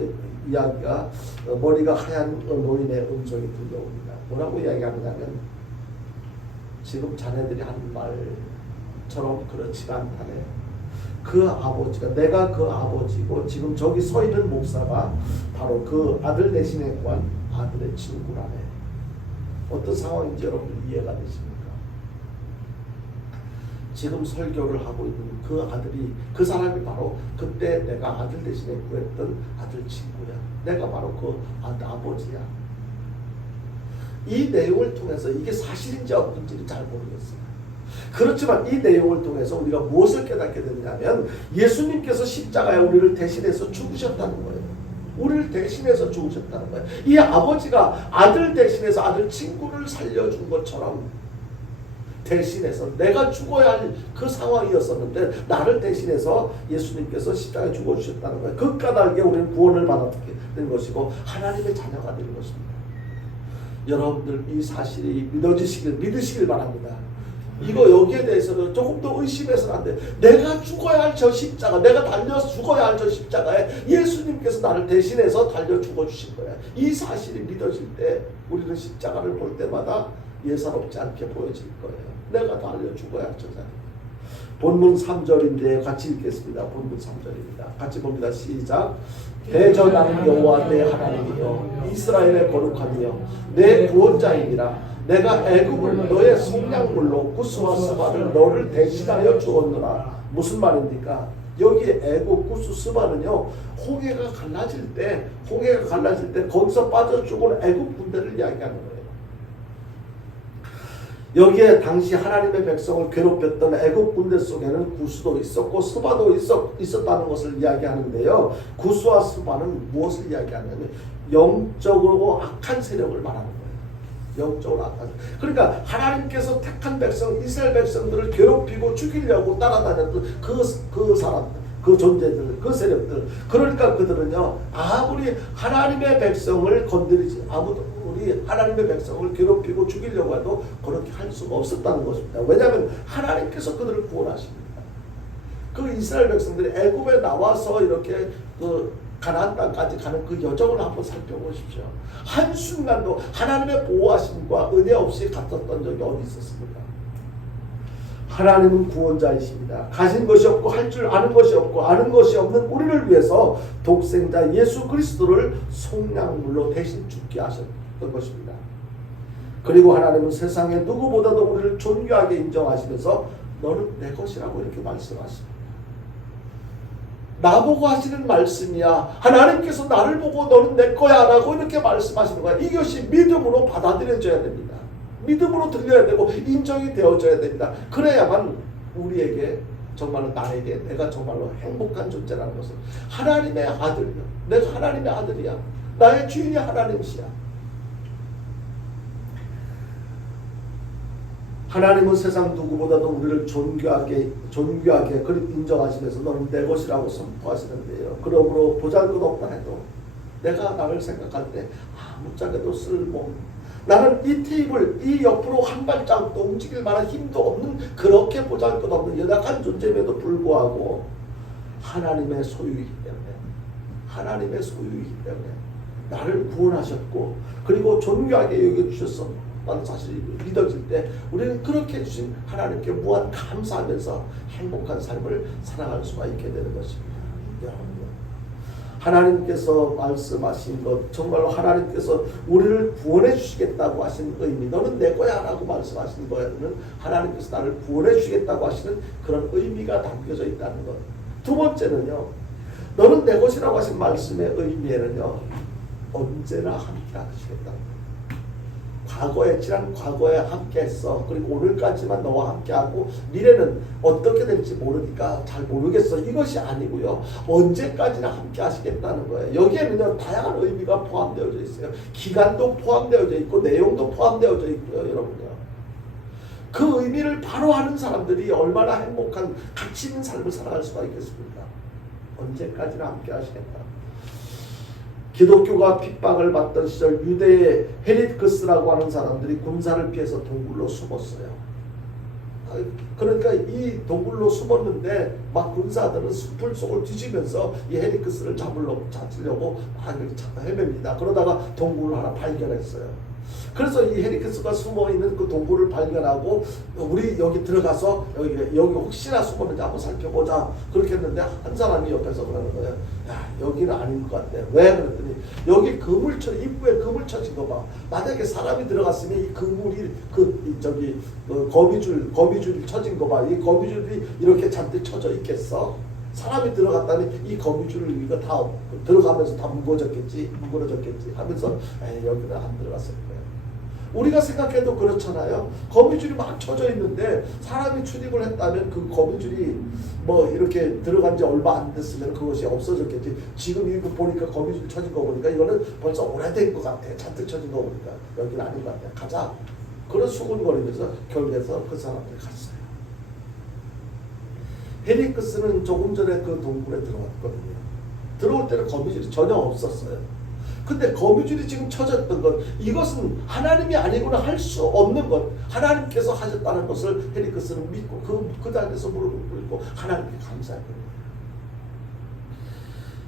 이야기가 머리가 하얀 노인의 음성이 들려옵니다. 뭐라고 이야기하느냐면 지금 자네들이 하는 말처럼 그렇지가 않다네. 그 아버지가 내가 그 아버지고 지금 저기 서 있는 목사가 바로 그 아들 대신에 구한 아들의 친구라네. 어떤 상황인지 여러분들 이해가 되십니까? 지금 설교를 하고 있는 그 아들이 그 사람이 바로 그때 내가 아들 대신에 구했던 아들 친구야. 내가 바로 그 아버지야. 이 내용을 통해서 이게 사실인지 어떤지는 잘 모르겠어요. 그렇지만 이 내용을 통해서 우리가 무엇을 깨닫게 되냐면 예수님께서 십자가에 우리를 대신해서 죽으셨다는 거예요. 우리를 대신해서 죽으셨다는 거예요. 이 아버지가 아들 대신해서 아들 친구를 살려준 것처럼 대신해서 내가 죽어야 할 그 상황이었었는데 나를 대신해서 예수님께서 십자가에 죽어주셨다는 거예요. 그 까닭에 우리는 구원을 받게 된 것이고 하나님의 자녀가 된 것입니다. 여러분들 이 사실이 믿으시길 바랍니다. 이거 여기에 대해서는 조금 더 의심해서는 안 돼. 내가 죽어야 할 저 십자가, 내가 달려서 죽어야 할 저 십자가에 예수님께서 나를 대신해서 달려 죽어주신 거야. 이 사실이 믿어질 때 우리는 십자가를 볼 때마다 예사롭지 않게 보여질 거예요. 내가 달려 죽어야 할 저 자리. 본문 3절인데 같이 읽겠습니다. 본문 3절입니다. 같이 봅니다. 시작. 대전하는 여호와 내 하나님이여 이스라엘의 거룩함이여 내 구원자이니라. 내가 애굽을 너의 속량물로 구스와 스바를 너를 대신하여 주었노라. 무슨 말입니까? 여기 애굽 구스 스바는요 홍해가 갈라질 때 거기서 빠져 죽은 애굽 군대를 이야기하는 거예요. 여기에 당시 하나님의 백성을 괴롭혔던 애굽 군대 속에는 구스도 있었고 스바도 있었다는 것을 이야기하는데요. 구스와 스바는 무엇을 이야기하냐면 영적으로 악한 세력을 말하는 거예요. 영적으로 악한. 그러니까 하나님께서 택한 백성 이스라엘 백성들을 괴롭히고 죽이려고 따라다녔던 그 사람들, 그 존재들, 그 세력들. 그러니까 그들은요, 아무리 하나님의 백성을 건드리지, 우리 하나님의 백성을 괴롭히고 죽이려고 해도 그렇게 할 수가 없었다는 것입니다. 왜냐하면 하나님께서 그들을 구원하십니다. 그 이스라엘 백성들이 애굽에 나와서 이렇게 그 가나안 땅까지 가는 그 여정을 한번 살펴보십시오. 한순간도 하나님의 보호하심과 은혜 없이 갔었던 적이 어디 있었습니까? 하나님은 구원자이십니다. 가진 것이 없고 할 줄 아는 것이 없고 아는 것이 없는 우리를 위해서 독생자 예수 그리스도를 속량물로 대신 죽게 하셨던 것입니다. 그리고 하나님은 세상에 누구보다도 우리를 존귀하게 인정하시면서 너는 내 것이라고 이렇게 말씀하십니다. 나보고 하시는 말씀이야. 하나님께서 나를 보고 너는 내 거야 라고 이렇게 말씀하시는 거야. 이것이 믿음으로 받아들여져야 됩니다. 믿음으로 들려야 되고 인정이 되어져야 됩니다. 그래야만 우리에게 정말로 나에게 내가 정말로 행복한 존재라는 것을, 하나님의 아들이야. 내가 하나님의 아들이야. 나의 주인이 하나님이시야. 하나님은 세상 누구보다도 우리를 존귀하게 인정하시면서 너는 내 것이라고 선포하시는데요. 그러므로 보잘것없다 해도 내가 나를 생각할 때 아무짝에도 쓸모없는, 나는 이 테이블 이 옆으로 한 발짝도 움직일 만한 힘도 없는 그렇게 보잘것없는 연약한 존재임에도 불구하고 하나님의 소유이기 때문에 나를 구원하셨고 그리고 존귀하게 여겨주셨어 라는 사실이 믿어질 때 우리는 그렇게 해주신 하나님께 무한 감사하면서 행복한 삶을 살아갈 수가 있게 되는 것입니다. 여러분, 하나님께서 말씀하신 것, 정말로 하나님께서 우리를 구원해 주시겠다고 하신 의미, 너는 내 거야 라고 말씀하신 거에는 하나님께서 나를 구원해 주시겠다고 하시는 그런 의미가 담겨져 있다는 것. 두 번째는요, 너는 내 것이라고 하신 말씀의 의미에는요, 언제나 함께 하시겠다는 것. 지난 과거에 함께했어. 그리고 오늘까지만 너와 함께하고 미래는 어떻게 될지 모르니까 잘 모르겠어. 이것이 아니고요. 언제까지나 함께하시겠다는 거예요. 여기에는요 다양한 의미가 포함되어져 있어요. 기간도 포함되어져 있고 내용도 포함되어져 있고요, 여러분요. 그 의미를 바로 아는 사람들이 얼마나 행복한 가치 있는 삶을 살아갈 수가 있겠습니까? 언제까지나 함께하시겠다. 기독교가 핍박을 받던 시절 유대의 헤리크스라고 하는 사람들이 군사를 피해서 동굴로 숨었어요. 그러니까 이 동굴로 숨었는데 막 군사들은 숲을 속을 뒤지면서 이 헤리크스를 찾으려고 막 헤맵니다. 그러다가 동굴을 하나 발견했어요. 그래서 이 헤리크스가 숨어있는 그 동굴을 발견하고 우리 여기 들어가서 여기 혹시나 숨었는지 한번 살펴보자 그렇게 했는데 한 사람이 옆에서 그러는 거예요. 야, 여기는 아닌 것 같아. 왜? 그랬더니 여기 입구에 그물 쳐진 거 봐. 만약에 사람이 들어갔으면 이 그물이 거미줄이 쳐진 거 봐. 이 거미줄이 이렇게 잔뜩 쳐져 있겠어? 사람이 들어갔다니 이 거미줄을 이거 다 들어가면서 다 무거워졌겠지 하면서 여기는 안 들어갔을 거예요. 우리가 생각해도 그렇잖아요. 거미줄이 막 쳐져 있는데 사람이 출입을 했다면 그 거미줄이 뭐 이렇게 들어간 지 얼마 안 됐으면 그것이 없어졌겠지. 지금 이거 보니까 거미줄 쳐진 거 보니까 이거는 벌써 오래된 것 같아. 잔뜩 쳐진 거 보니까 여기는 아닌 것 같아. 가자. 그런 수군거리면서 결국에서 그 사람들이 갔어요. 헤리크스는 조금 전에 그 동굴에 들어왔거든요. 들어올 때는 거미줄이 전혀 없었어요. 근데 거미줄이 지금 쳐졌던 것, 이것은 하나님이 아니고는 할 수 없는 것, 하나님께서 하셨다는 것을 헤리크스는 믿고 그 자리에서 무릎을 꿇고 하나님께 감사했거든요.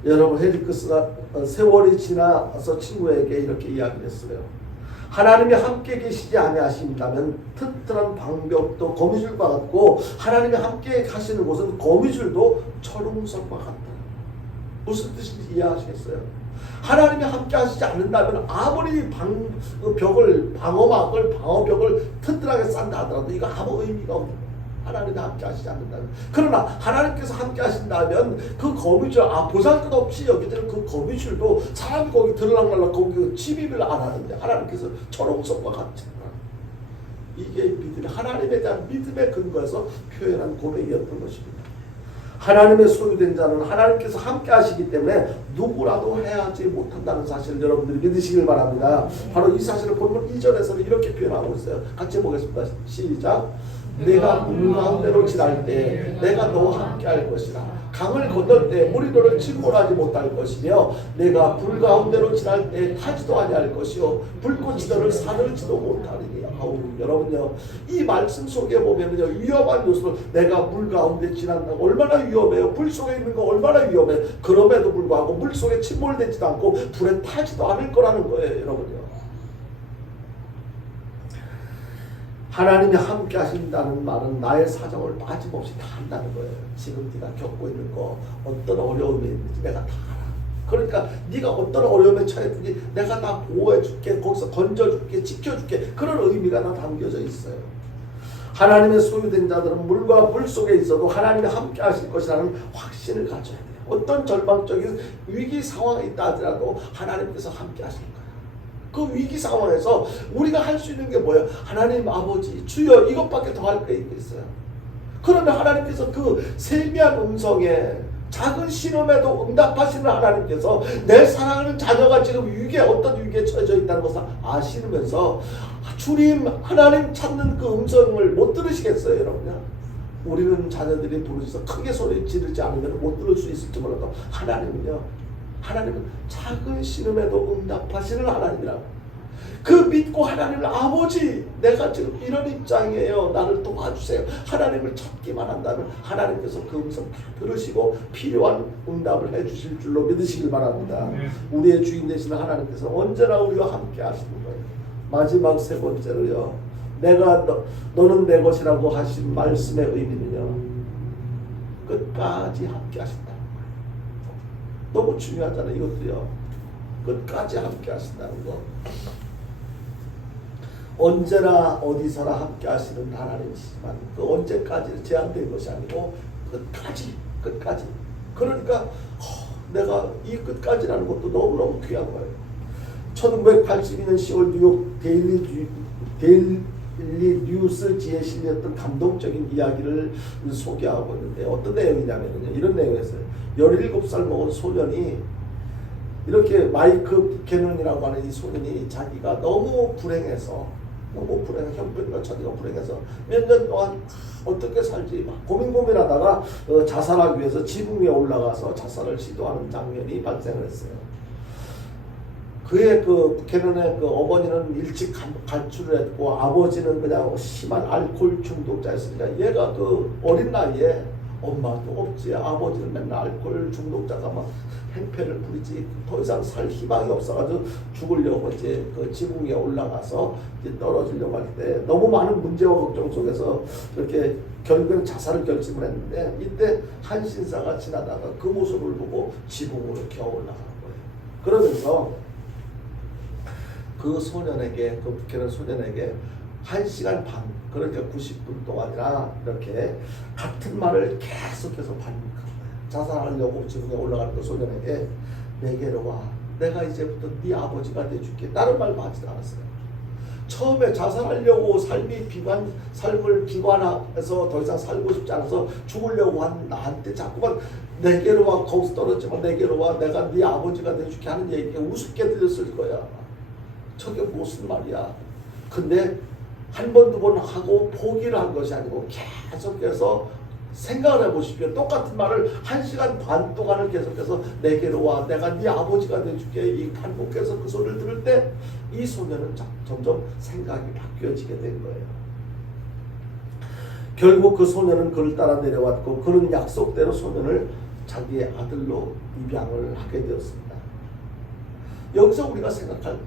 여러분, 헤리크스가 세월이 지나서 친구에게 이렇게 이야기를 했어요. 하나님이 함께 계시지 아니하신다면 튼튼한 방벽도 거미줄과 같고 하나님이 함께 가시는 곳은 거미줄도 철옹성과 같다. 무슨 뜻인지 이해하시겠어요? 하나님이 함께 하시지 않는다면 아무리 방어벽을 튼튼하게 쌓는다 하더라도 이거 아무 의미가 없는 거예요. 하나님이 함께 하시지 않는다면. 그러나 하나님께서 함께 하신다면 그 거미줄, 보잘것없이 여기들은 그 거미줄도 사람이 거기 들어락날락 거기 침입을 안 하는데 하나님께서 철옹성과 같이 이게 믿음이 하나님에 대한 믿음의 근거에서 표현한 고백이었던 것입니다. 하나님의 소유된 자는 하나님께서 함께 하시기 때문에 누구라도 해하지 못한다는 사실을 여러분들이 믿으시길 바랍니다. 바로 이 사실을 보면 2절에서는 이렇게 표현하고 있어요. 같이 보겠습니다. 시작. 내가 물 가운데로 지날 때 내가 너와 함께 할 것이라. 강을 건널 때 물이 너를 침몰하지 못할 것이며 내가 불 가운데로 지날 때 타지도 아니할 것이요 불꽃이 너를 사들지도 못하리니. 아우, 여러분요, 이 말씀 속에 보면요, 위험한 요소를 내가 물 가운데 지난다고 얼마나 위험해요. 불 속에 있는 거 얼마나 위험해. 그럼에도 불구하고 물 속에 침몰되지도 않고 불에 타지도 않을 거라는 거예요, 여러분요. 하나님이 함께 하신다는 말은 나의 사정을 빠짐없이 다 안다는 거예요. 지금 네가 겪고 있는 거 어떤 어려움이 있는지 내가 다 알아. 그러니까 네가 어떤 어려움에 처했든지 내가 다 보호해줄게, 거기서 건져줄게, 지켜줄게. 그런 의미가 다 담겨져 있어요. 하나님의 소유된 자들은 물과 물 속에 있어도 하나님이 함께 하실 것이라는 확신을 가져야 돼요. 어떤 절망적인 위기 상황이 있다 하더라도 하나님께서 함께 하실 거예요. 그 위기 상황에서 우리가 할 수 있는 게 뭐예요? 하나님 아버지 주여 이것밖에 더 할 게 있어요. 그러면 하나님께서 그 세미한 음성에 작은 신음에도 응답하시는 하나님께서 내 사랑하는 자녀가 지금 위기에 어떤 위기에 처해져 있다는 것을 아시면서 주님 하나님 찾는 그 음성을 못 들으시겠어요, 여러분요? 우리는 자녀들이 부르셔서 크게 소리 지르지 않으면 못 들을 수 있을지 몰라도 하나님은 작은 신음에도 응답하시는 하나님이라고. 그 믿고 하나님을 아버지 내가 지금 이런 입장이에요. 나를 도와주세요. 하나님을 찾기만 한다면 하나님께서 그 음성 다 들으시고 필요한 응답을 해주실 줄로 믿으시길 바랍니다. 우리의 주인 되시는 하나님께서 언제나 우리와 함께 하시는 거예요. 마지막 세 번째로요. 너는 내 것이라고 하신 말씀의 의미는요. 끝까지 함께 하신다. 너무 중요하잖아요. 이것도요. 끝까지 함께 하신다는 거. 언제나 어디서나 함께 하시는 하나님이시지만 그 언제까지 제한된 것이 아니고 끝까지. 그러니까 내가 이 끝까지라는 것도 너무너무 귀한 거예요. 1982년 10월 뉴욕 데일리 뉴스지에 실렸던 감동적인 이야기를 소개하고 있는데 어떤 내용이냐면요. 이런 내용이었어요. 17살 먹은 소년이 이렇게 마이크 부캐넌이라고 하는 이 소년이 자기가 너무 불행해서 형편과 처지가 불행해서 몇 년 동안 어떻게 살지 막 고민하다가 자살하기 위해서 지붕 위에 올라가서 자살을 시도하는 장면이 발생을 했어요. 그의 그 부캐넌의 그 어머니는 일찍 가출을 했고 아버지는 그냥 심한 알코올 중독자였으니까 얘가 그 어린 나이에 엄마도 없지 아버지는 맨날 알코올 중독자가 막 행패를 부리지 더 이상 살 희망이 없어가지고 죽으려고 이제 그 지붕 위에 올라가서 이제 떨어지려고 할 때 너무 많은 문제와 걱정 속에서 그렇게 결국엔 자살을 결심을 했는데 이때 한 신사가 지나다가 그 모습을 보고 지붕으로 기어 올라가는 거예요. 그러면서 그 소년에게 그 부캐넌 소년에게 1시간 반 그러니까 90분 동안이나 이렇게 같은 말을 계속해서 반복한 거예요. 자살하려고 지붕에 올라가는 그 소년에게 내게로 와. 내가 이제부터 네 아버지가 돼줄게. 다른 말도 하지도 않았어요. 처음에 자살하려고 삶을 비관해서 더 이상 살고 싶지 않아서 죽으려고 한 나한테 자꾸만 내게로 와. 거기서 떨어지면 내게로 와. 내가 네 아버지가 돼줄게 하는 얘기가 우습게 들렸을 거야. 저게 무슨 말이야. 근데 한 번, 두 번 하고 포기를 한 것이 아니고 계속해서 생각을 해보십시오. 똑같은 말을 1시간 반 동안을 계속해서 내게로 와. 내가 네 아버지가 돼줄게. 이 반복해서 그 소리를 들을 때 이 소년은 점점 생각이 바뀌어지게 된 거예요. 결국 그 소년은 그를 따라 내려왔고 그는 약속대로 소년을 자기의 아들로 입양을 하게 되었습니다. 여기서 우리가 생각할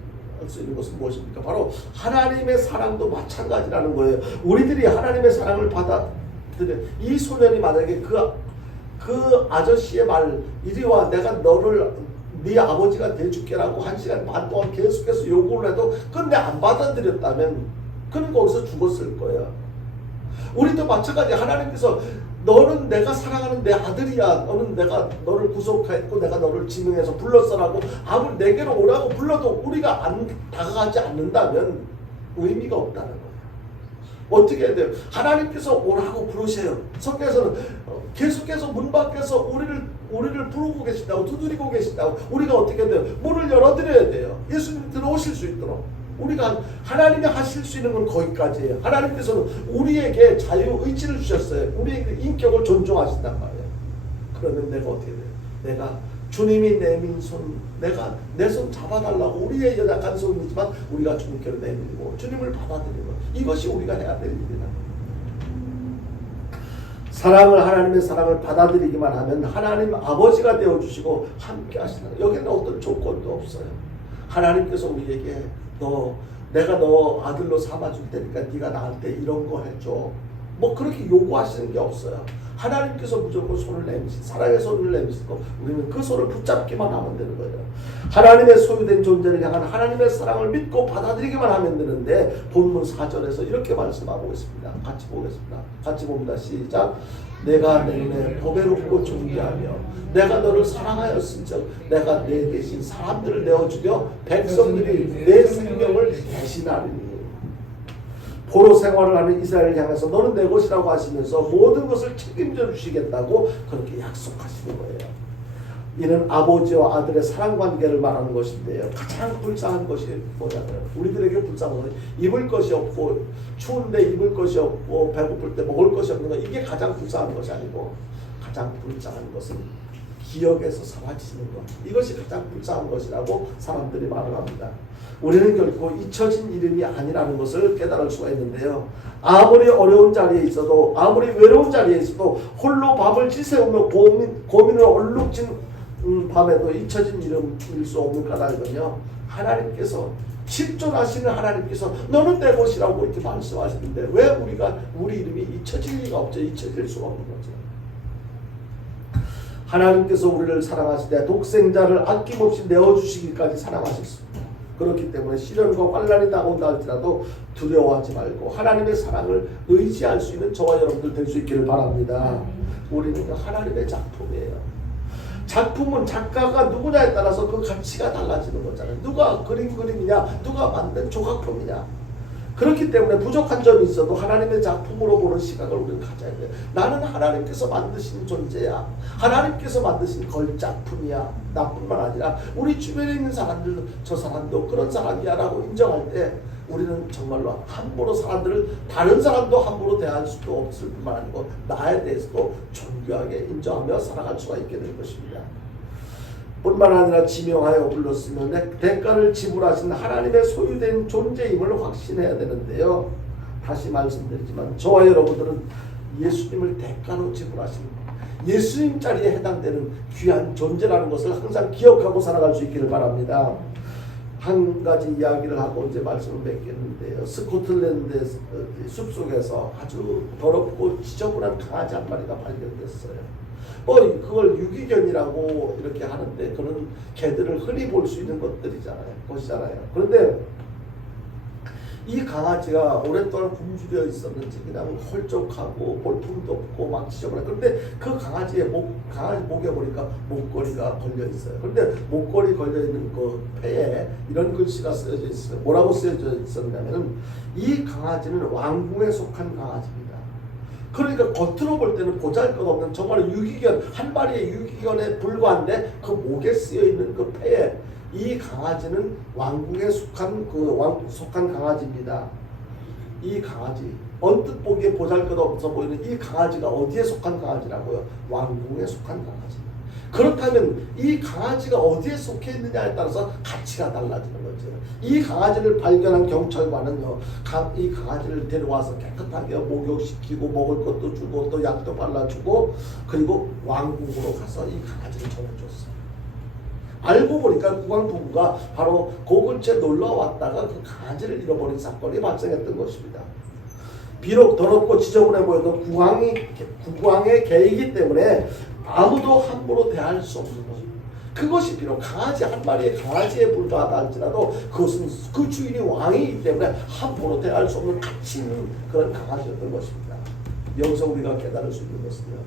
수 있는 것은 무엇입니까? 바로 하나님의 사랑도 마찬가지라는 거예요. 우리들이 하나님의 사랑을 받아들여 이 소년이 만약에 그 아저씨의 말 이리 와 내가 너를 네 아버지가 돼줄게라고 1시간 반 동안 계속해서 요구를 해도 근데 안 받아들였다면 그는 거기서 죽었을 거예요. 우리도 마찬가지. 하나님께서 너는 내가 사랑하는 내 아들이야. 내가 너를 구속했고 내가 너를 지명해서 불렀어라고 아무리 내게로 오라고 불러도 우리가 안 다가가지 않는다면 의미가 없다는 거예요. 어떻게 해야 돼요? 하나님께서 오라고 부르셔요. 성경에서는 계속해서 문 밖에서 우리를 부르고 계신다고, 두드리고 계신다고. 우리가 어떻게 해야 돼요? 문을 열어드려야 돼요. 예수님 들어오실 수 있도록. 우리가 하나님이 하실 수 있는 건 거기까지예요. 하나님께서는 우리에게 자유의지를 주셨어요. 우리에게 인격을 존중하신단 말이에요. 그러면 내가 어떻게 돼요? 내가 주님이 내민 손, 내가 내 손 잡아달라고, 우리의 연약한 손이지만 우리가 주님께로 내밀고 주님을 받아들이고, 이것이 우리가 해야 될 일이다. 하나님의 사랑을 받아들이기만 하면 하나님 아버지가 되어주시고 함께 하시는, 여기는 어떤 조건도 없어요. 하나님께서 우리에게 내가 너 아들로 삼아줄 테니까 네가 나한테 이런 거 해줘, 뭐 그렇게 요구하시는 게 없어요. 하나님께서 무조건 손을 내미시고, 사랑의 손을 내미시고, 우리는 그 손을 붙잡기만 하면 되는 거예요. 하나님의 소유된 존재를 향한 하나님의 사랑을 믿고 받아들이기만 하면 되는데, 본문 4절에서 이렇게 말씀하고 있습니다. 같이 보겠습니다. 같이 봅니다. 시작. 내가 내 눈에 보배롭고 존귀하며 내가 너를 사랑하였은즉 내가 내 대신 사람들을 내어주며 백성들이 내 생명을 대신하리니. 포로 생활을 하는 이스라엘을 향해서 너는 내 것이라고 하시면서 모든 것을 책임져 주시겠다고 그렇게 약속하시는 거예요. 이는 아버지와 아들의 사랑 관계를 말하는 것인데요. 가장 불쌍한 것이 뭐냐면, 우리들에게 불쌍한 것이 입을 것이 없고, 추운데 입을 것이 없고, 배고플 때 먹을 것이 없는 것, 이게 가장 불쌍한 것이 아니고, 가장 불쌍한 것은 기억에서 사라지는 것, 이것이 가장 불쌍한 것이라고 사람들이 말을 합니다. 우리는 결코 잊혀진 이름이 아니라는 것을 깨달을 수가 있는데요. 아무리 어려운 자리에 있어도, 아무리 외로운 자리에 있어도, 홀로 밤을 지새우며 고민을 얼룩진 밤에도 잊혀진 이름일 수 없는 까닭은요, 하나님께서, 실존하시는 하나님께서 너는 내 것이라고 이렇게 말씀하시는데, 왜 우리 이름이 잊혀질 리가 없죠. 잊혀질 수가 없는 거죠. 하나님께서 우리를 사랑하실 때 독생자를 아낌없이 내어주시기까지 사랑하셨습니다. 그렇기 때문에 시련과 환난이 다가온다 할지라도 두려워하지 말고 하나님의 사랑을 의지할 수 있는 저와 여러분들 될 수 있기를 바랍니다. 우리는 하나님의 작품이에요. 작품은 작가가 누구냐에 따라서 그 가치가 달라지는 거잖아요. 누가 그린 그림이냐, 누가 만든 조각품이냐. 그렇기 때문에 부족한 점이 있어도 하나님의 작품으로 보는 시각을 우리는 가져야 돼요. 나는 하나님께서 만드신 존재야. 하나님께서 만드신 걸작품이야. 나뿐만 아니라 우리 주변에 있는 사람들도 저 사람도 그런 사람이야 라고 인정할 때, 우리는 정말로 함부로 다른 사람도 함부로 대할 수도 없을 뿐만 아니고 나에 대해서도 존귀하게 인정하며 살아갈 수가 있게 될 것입니다. 뿐만 아니라 지명하여 불렀으면 대가를 지불하신 하나님의 소유된 존재임을 확신해야 되는데요. 다시 말씀드리지만 저와 여러분들은 예수님을 대가로 지불하신 예수님 자리에 해당되는 귀한 존재라는 것을 항상 기억하고 살아갈 수 있기를 바랍니다. 한 가지 이야기를 하고 이제 말씀을 맺겠는데요. 스코틀랜드 숲속에서 아주 더럽고 지저분한 강아지 한 마리가 발견됐어요. 그걸 유기견이라고 이렇게 하는데, 그런 개들을 흔히 볼 수 있는 것이잖아요. 그런데 이 강아지가 오랫동안 굶주려 있었는지 그냥 홀쭉하고 볼품도 없고 막 지저분해. 그런데 그 강아지 목에 보니까 목걸이가 걸려 있어요. 그런데 목걸이 걸려 있는 그 폐에 이런 글씨가 쓰여져 있어요. 뭐라고 쓰여져 있었냐면은, 이 강아지는 왕궁에 속한 강아지입니다. 그러니까 겉으로 볼 때는 보잘것없는 정말 유기견, 한 마리의 유기견에 불과한데, 그 목에 쓰여 있는 그 폐에 이 강아지는 왕궁에 속한 강아지입니다. 이 강아지, 언뜻 보기에 보잘것없어 보이는 이 강아지가 어디에 속한 강아지라고요? 왕궁에 속한 강아지. 그렇다면 이 강아지가 어디에 속해 있느냐에 따라서 가치가 달라지는 거죠. 이 강아지를 발견한 경찰관은요, 이 강아지를 데려와서 깨끗하게 목욕시키고 먹을 것도 주고 또 약도 발라주고, 그리고 왕궁으로 가서 이 강아지를 전해줬어요. 알고 보니까 국왕 부부가 바로 그 근처에 놀러 왔다가 그 강아지를 잃어버린 사건이 발생했던 것입니다. 비록 더럽고 지저분해 보여도 국왕의 계이기 때문에 아무도 함부로 대할 수 없는 것입니다. 그것이 비록 강아지 한 마리의 강아지에 불과하다 할지라도 그것은 그 주인이 왕이기 때문에 함부로 대할 수 없는 가치 있는 그런 강아지였던 것입니다. 여기서 우리가 깨달을 수 있는 것은요,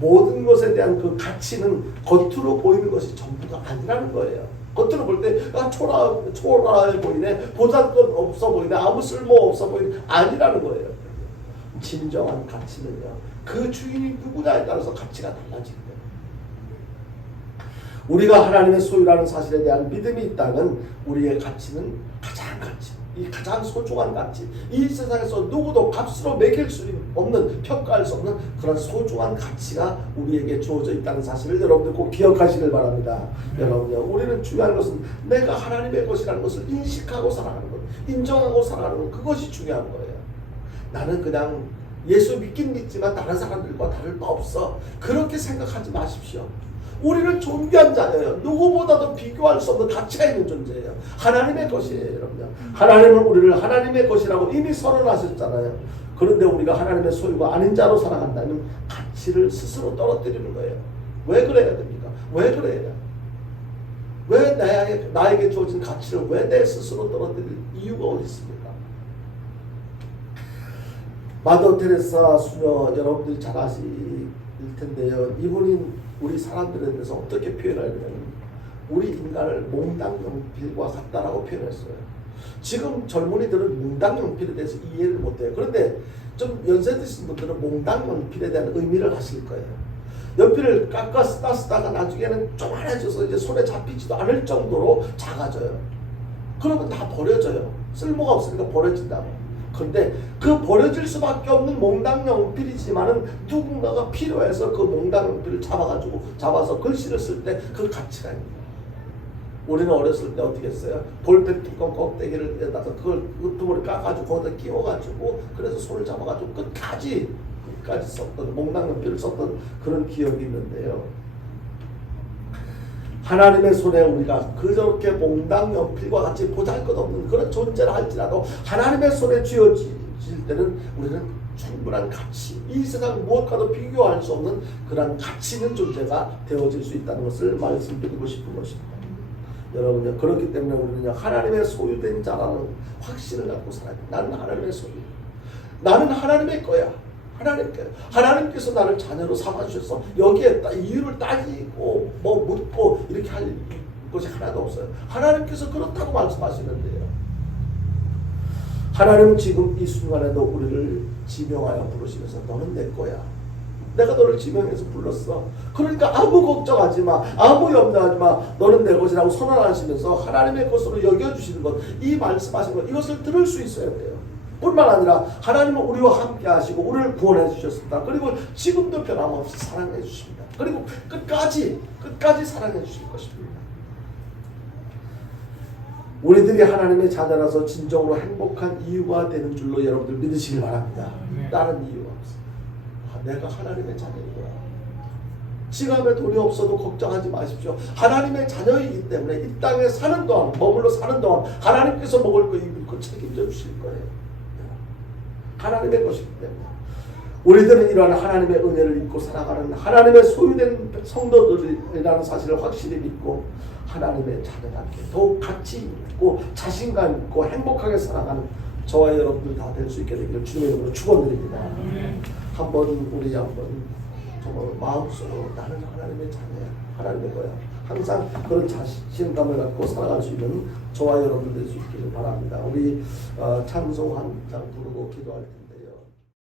모든 것에 대한 그 가치는 겉으로 보이는 것이 전부가 아니라는 거예요. 겉으로 볼 때 초라해 보이네, 보잘것 없어 보이네, 아무 쓸모 없어 보이네, 아니라는 거예요. 진정한 가치는요, 그 주인이 누구냐에 따라서 가치가 달라지는 거예요. 우리가 하나님의 소유라는 사실에 대한 믿음이 있다면 우리의 가치는 가장 이 가장 소중한 가치, 이 세상에서 누구도 값으로 매길 수 없는, 평가할 수 없는 그런 소중한 가치가 우리에게 주어져 있다는 사실을 여러분들 꼭 기억하시길 바랍니다. 여러분요, 우리는 중요한 것은 내가 하나님의 것이라는 것을 인식하고 살아가는 것, 인정하고 살아가는 것, 그것이 중요한 거예요. 나는 그냥 예수 믿긴 믿지만 다른 사람들과 다를 바 없어, 그렇게 생각하지 마십시오. 우리는 존귀한 자예요. 누구보다도 비교할 수 없는 가치가 있는 존재예요. 하나님의 것이에요, 여러분요. 하나님은 우리를 하나님의 것이라고 이미 선언하셨잖아요. 그런데 우리가 하나님의 소유가 아닌 자로 살아간다면 가치를 스스로 떨어뜨리는 거예요. 왜 그래야 됩니까? 왜 그래요? 왜 나에게 주어진 가치를 왜 내 스스로 떨어뜨릴 이유가 어디 있습니까? 마더 테레사 수녀 여러분들이 잘 아실 텐데요. 이분이 우리 사람들에 대해서 어떻게 표현하냐면 우리 인간을 몽땅연필과 같다라고 표현했어요. 지금 젊은이들은 몽땅연필에 대해서 이해를 못해요. 그런데 좀 연세 드신 분들은 몽땅연필에 대한 의미를 아실 거예요. 연필을 깎아 쓰다가 나중에는 쪼만해져서 이제 손에 잡히지도 않을 정도로 작아져요. 그러면 다 버려져요. 쓸모가 없으니까 버려진다고. 그런데 그 버려질 수밖에 없는 몽땅연필이지만은 누군가가 필요해서 그 몽땅연필을 잡아서 글씨를 쓸 때 그 가치가 있는 거예요. 우리는 어렸을 때 어떻게 했어요? 볼펜 뚜껑 껍데기를 떼다가 그걸 으트머리 까가지고 거기다 끼워가지고 그래서 손을 잡아가지고 끝까지 썼던, 몽땅연필을 썼던 그런 기억이 있는데요. 하나님의 손에 우리가 그저렇게 몽땅연필과 같이 보잘것없는 그런 존재를 할지라도 하나님의 손에 쥐어질 때는 우리는 충분한 가치, 이 세상 무엇과도 비교할 수 없는 그런 가치 있는 존재가 되어질 수 있다는 것을 말씀드리고 싶은 것입니다. 여러분요, 그렇기 때문에 우리는 하나님의 소유된 자라는 확신을 갖고 살아야 돼요. 나는 하나님의 소유, 나는 하나님의 거야. 하나님께서 나를 자녀로 삼아주셔서 여기에 이유를 따지고 뭐 묻고 이렇게 할 것이 하나도 없어요. 하나님께서 그렇다고 말씀하시는데요. 하나님은 지금 이 순간에도 우리를 지명하여 부르시면서 너는 내 거야. 내가 너를 지명해서 불렀어. 그러니까 아무 걱정하지 마, 아무 염려하지 마, 너는 내 것이라고 선언하시면서 하나님의 것으로 여겨주시는 것, 이 말씀하신 것, 이것을 들을 수 있어야 돼요. 뿐만 아니라 하나님은 우리와 함께 하시고 우리를 구원해 주셨습니다. 그리고 지금도 변함없이 사랑해 주십니다. 그리고 끝까지 사랑해 주실 것입니다. 우리들이 하나님의 자녀라서 진정으로 행복한 이유가 되는 줄로 여러분들 믿으시길 바랍니다. 다른 이유가 없어요. 내가 하나님의 자녀이구나. 지갑에 돈이 없어도 걱정하지 마십시오. 하나님의 자녀이기 때문에 이 땅에 사는 동안, 머물러 사는 동안 하나님께서 먹을 거 입을 거 책임져 주실 거예요. 하나님의 것이기 때문에 우리들은 이러한 하나님의 은혜를 입고 살아가는 하나님의 소유된 성도들이라는 사실을 확실히 믿고 하나님의 자녀답게 더욱 가치 있고 자신감 있고 행복하게 살아가는 저와 여러분들 다 될 수 있게 되기를 주님의 이름으로 축원드립니다. 우리 정말 마음속으로 나는 하나님의 자녀야, 하나님의 거야, 항상 그런 자신감을 갖고 살아갈 수 있는 저와 여러분들 될 수 있기를 바랍니다. 우리 찬송 한 장 부르고 기도할 때